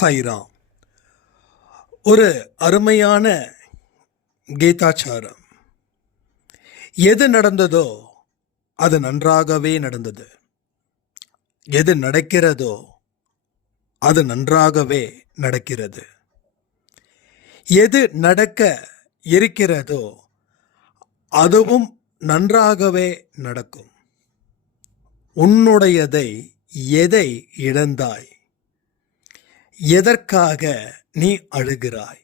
சைராம் ஒரு அருமையான கீதாச்சாரம். எது நடந்ததோ அது நன்றாகவே நடந்தது. எது நடக்கிறதோ அது நன்றாகவே நடக்கிறது. எது நடக்க இருக்கிறதோ அதுவும் நன்றாகவே நடக்கும். உன்னுடையதை எதை இழந்தாய்? எதற்காக நீ அழுகிறாய்?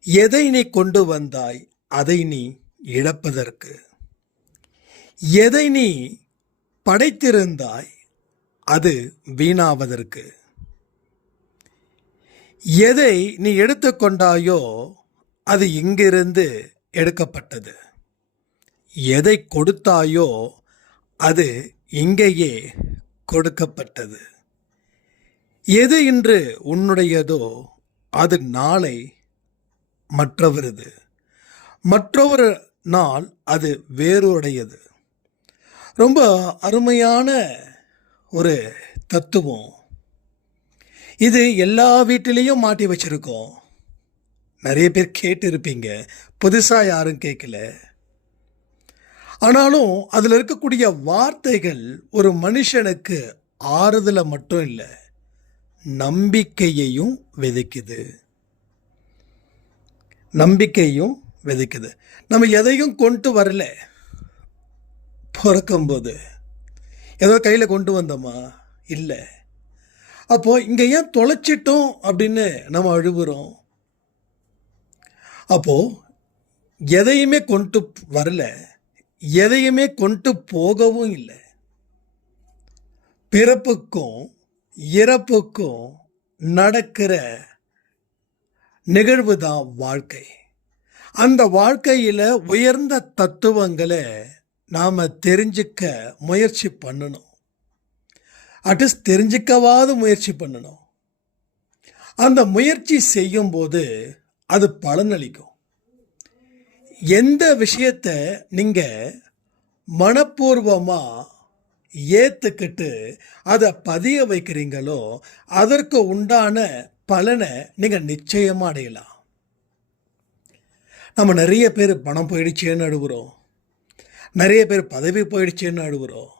எதை நீ கொண்டு வந்தாய்? அதை நீ இழப்பதற்கு. எதை நீ படைத்திருந்தாய்? அது வீணாவதற்கு. எதை நீ எடுத்துக்கொண்டாயோ அது இங்கிருந்து எடுக்கப்பட்டது. எதை கொடுத்தாயோ அது இங்கேயே கொடுக்கப்பட்டது. எது இன்று உன்னுடையதோ அது நாளை மற்றவரது. மற்றொரு நாள் அது வேறுடையது ரொம்ப அருமையான ஒரு தத்துவம். இது எல்லா வீட்டிலையும் மாட்டி வச்சிருக்கோம். நிறைய பேர் கேட்டு இருப்பீங்க புதுசாக யாரும் கேட்கல. ஆனாலும் அதில் இருக்கக்கூடிய வார்த்தைகள் ஒரு மனுஷனுக்கு ஆறுதலை மட்டும் இல்லை. நம்பிக்கையையும் விதைக்குது. நம்பிக்கையும் விதைக்குது. நம்ம எதையும் கொண்டு வரல. பிறக்கும்போது. ஏதோ கையில் கொண்டு வந்தோமா? இல்லை. அப்போது இங்கே ஏன் தொலைச்சிட்டோம் அப்படின்னு நம்ம அழுகுறோம்? அப்போது எதையுமே கொண்டு வரல. எதையுமே கொண்டு போகவும் இல்லை. பிறப்புக்கும் இறப்புக்கும் நடக்கிற நிகழ்வு தான் வாழ்க்கை. அந்த வாழ்க்கையில் உயர்ந்த தத்துவங்களை நாம் தெரிஞ்சுக்க முயற்சி பண்ணணும். அட்லீஸ்ட் தெரிஞ்சுக்கவாது முயற்சி பண்ணணும். அந்த முயற்சி செய்யும்போது அது பலனளிக்கும். எந்த விஷயத்தை நீங்கள் மனப்பூர்வமாக ஏற்றுக்கிட்டு அதை பதிய வைக்கிறீங்களோ அதற்கு உண்டான பலனை நீங்கள் நிச்சயமாக அடையலாம். நம்ம நிறைய பேர் பணம் போயிடுச்சேன்னு அழுகுறோம் நிறைய பேர் பதவி போயிடுச்சேன்னு அழுகுறோம்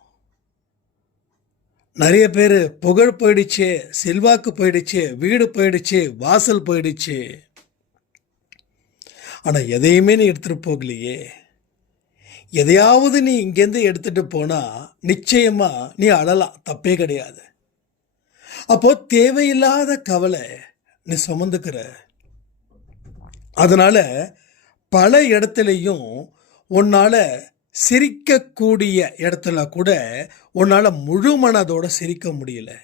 நிறைய பேர் புகழ் போயிடுச்சு செல்வாக்கு போயிடுச்சு வீடு போயிடுச்சு வாசல் போயிடுச்சு. ஆனால் எதையுமே நீ எடுத்துகிட்டு போகலையே. எதையாவது நீ இங்கேருந்து எடுத்துகிட்டு போனால் நிச்சயமாக நீ அழலாம். தப்பே கிடையாது. அப்போது தேவையில்லாத கவலை நீ சுமந்துக்கிற. அதனால் பல இடத்துலையும் உன்னால் சிரிக்கக்கூடிய இடத்துல கூட உன்னால் முழு மனதோடு சிரிக்க முடியல.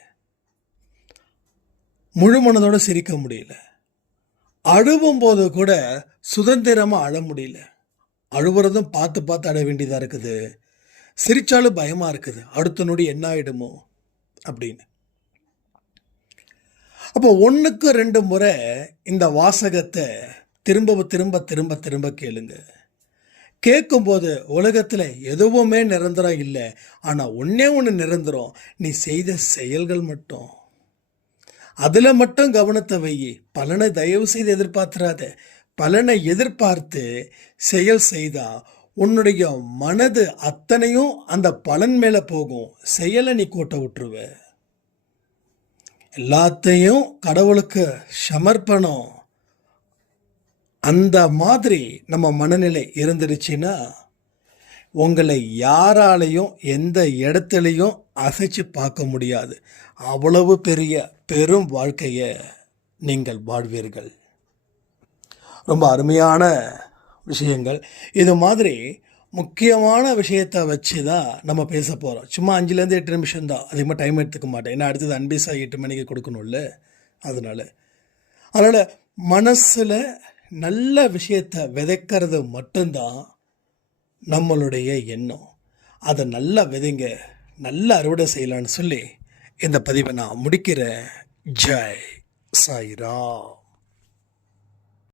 முழு மனதோடு சிரிக்க முடியல. அழுவும் போது கூட சுதந்திரமாக அழ முடியல. அழுவுறதும் பார்த்து பார்த்து அட வேண்டியதாக இருக்குது. சிரித்தாலும் பயமாக இருக்குது. அடுத்த நொடி என்ன ஆகிடுமோ அப்படின்னு. அப்போ ஒன்றுக்கு ரெண்டு முறை இந்த வாசகத்தை திரும்ப திரும்ப திரும்ப திரும்ப கேளுங்க. கேட்கும்போது உலகத்தில் எதுவுமே நிரந்தரம் இல்லை. ஆனால் ஒன்றே ஒன்று நிரந்தரம். நீ செய்த செயல்கள் மட்டும். அதில் மட்டும் கவனத்தை வை. பலனை தயவு செய்து எதிர்பார்த்துறாத பலனை எதிர்பார்த்து செயல் செய்தா உன்னுடைய மனது அத்தனையும் அந்த பலன் மேலே போகும். செயலை நீ கூட்ட விட்டுருவ. எல்லாத்தையும் கடவுளுக்கு சமர்ப்பணம். அந்த மாதிரி நம்ம மனநிலை இருந்துருச்சுன்னா உங்களை யாராலையும் எந்த இடத்துலையும் அசைச்சு பார்க்க முடியாது. அவ்வளவு பெரிய பெரும் வாழ்க்கையை நீங்கள் வாழ்வீர்கள். ரொம்ப அருமையான விஷயங்கள். இது மாதிரி முக்கியமான விஷயத்தை வச்சு தான் நம்ம பேச போகிறோம் சும்மா அஞ்சுலேருந்து எட்டு நிமிஷம் தான். அதிகமாக டைம் எடுத்துக்க மாட்டேன். ஏன்னா அடுத்தது அன்பீஸா எட்டு மணிக்கு கொடுக்கணும்ல? அதனால். அதனால் மனசில் நல்ல விஷயத்தை விதைக்கிறது மட்டும்தான் நம்மளுடைய எண்ணம். அதை நல்லா விதைங்க நல்ல அறுவடை செய்யலான்னு சொல்லி இந்த பதிவை நான் முடிக்கிறேன். ஜெய் சாய்ரா